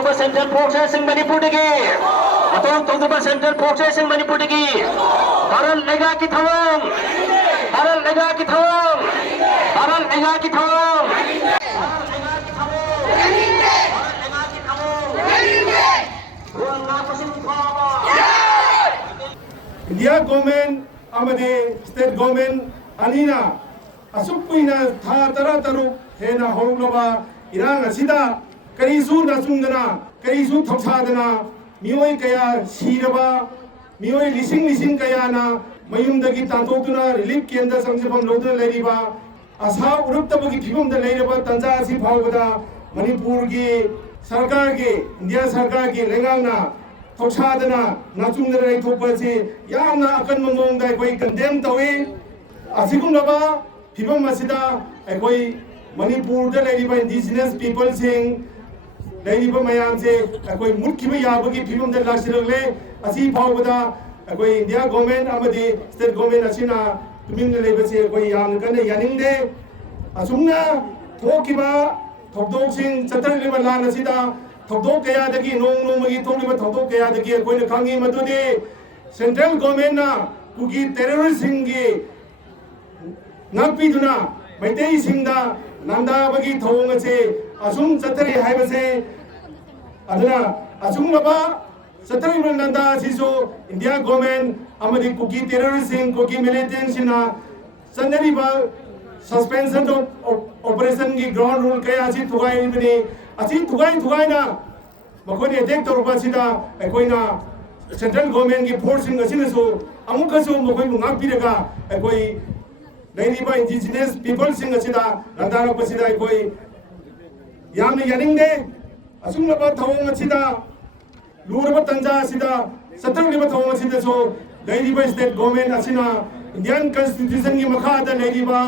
तौदबा central forces मणिपुरदगी मतौ तौदबा सेंट्रल फोर्सेस मणिपुरदगी भारत लेगा की थवंग भारत लेगा की थवंग भारत लेगा की थवंग इंडिया गवर्नमेंट अमदे स्टेट गवर्नमेंट अनीना असुकुइना था तरा तरु हेना होलबा इरांग असिदा करिसु नसुंगना करिसु थौसादना मियोय कया सीरबा मियोय लिसिंग लिसिंग कयाना मयुमदगी तांतोतुना रिलीफ केंद्र संगफम लौदुना लेरिबा आशा उरुक्तबगी फिबमदा लेरबा तंजा असि फावबदा मणिपुर की सरकार की इंडिया सरकार की लेंगांगना थौसादना नाचुंगना लेथोपसे यामना अकन मंगोंगदा कोई कंडेम तवे असिगुमलबा फिबम असिदा कोई मणिपुर दा लेरिबा इंडिजिनस पीपल सिंग लेरिबा मयाम से कोई मुख्यम याबगी फिबम दा लासिरगले असि फावबदा कोई इंडिया गवर्नमेंट अमदि स्टेट गवर्नमेंट असिना तुमिन लेबसे कोई याम कने यानिंगदे असुमना थोकिबा थौदोकसिंग चतरलिबा लान असिदा थौदोक कयादगी नोंग नोंगमगी थोलिबा थौदोक कयादगी कोइना खांगी मदुदे सेंट्रल गवर्नमेंट ना कुगी टेररिस्टसिंगी नापीदुना मैतै सिंगदा नांदाबगी थौंग असे असुम चतरी हाइबसे अदना असुमलबा चतरी नंदा सिसो इंडिया गवर्नमेंट अमदि कुगी टेररिस्टसिंग कुगी मिलिटेंट सिना चनरिबा सस्पेंशन ऑपरेशन की ग्राउंड रूल कया असी थुगाई बने असी थुगाई ना मखोनी अटैक तौरबसिदा अखोइना सेंट्रल गवर्नमेंट की फोर्सिंग असिनसो अमुकसो मखोई मुंगापिरगा अखोई लेरिबा इंडिजिनस पीपल सिंग असिदा रंदारपसिदा अखोई यामने यानिंगदे असुमलबा थौंग असिदा लूरबा तंजा असिदा सत्रलिबा थौंग असिदसो लेरिबा स्टेट गवर्नमेंट असिना इंडियन कॉन्स्टिट्यूशन की मखादा लेरिबा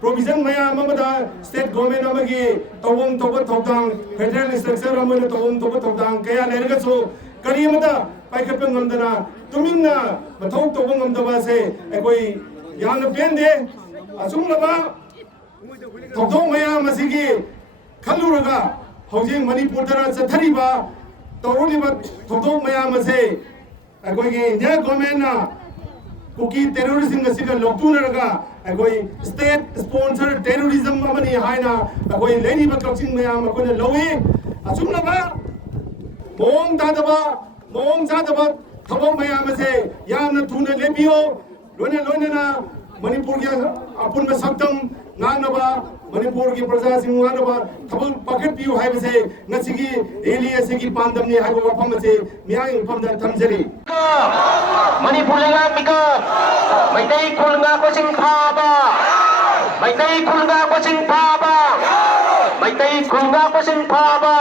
provision मयाम अमदा state government अमगी तौंग तौब थौदांग federal structure अमने तौंग तौब थौदांग कया लेरगसो करी अमदा पाइखप ngमदना तुमिंगना मथौ तौब ngमदबासे अकोई यान पेंदे असुमलबा थौदोंग मयाम असिगी खलुरगा हौजे मणिपुर दरा चथरिबा तौरुलिबा थौदोंग मयाम असे अकोई इंडिया गवर्नमेंट ना कुकी टेररिस्टिंग असिगा लोक्तुनरगा अकोई स्टेट स्पॉन्सर टेररिज्म अमनी हाइना अकोई लेनिबा कक्सिंग मयाम अकोई लवे असुमलबा मोंग जादबा थबो मयाम से यामना थुना लेबियो लोने मणिपुर की अपुन में सक्तम नानबा मणिपुर की प्रजा सिंह नानबा थबल पकड़ पियो हाइब से नसिगी एलिया सिगी पांदमनी हाइब वफम से मियांग वफम दा थमजरी मणिपुर लेगा Mika Meitei खुलगा coaching फाबा Meitei खुलगा coaching फाबा Meitei खुलगा coaching फाबा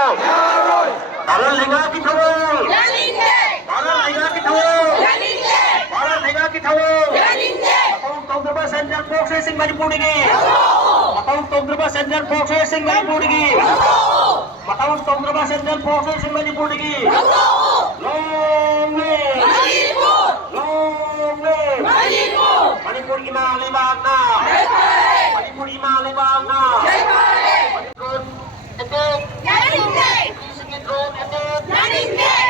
Bharat लेगा की थवंग यानिंगे भारत लेगा की थवंग यानिंगे भारत लेगा की थवंग यानिंगे तौदबा सेंट्रल फोर्सेस मणिपुरदगी मतौ तौदबा सेंट्रल फोर्सेस मणिपुरदगी मतौ तौदबा सेंट्रल फोर्सेस मणिपुरदगी मणिपुर की मां लेबागना मणिपुर की मां लेबागना मणिपुर अटैक यानिंगे ड्रोन अटैक यानिंगे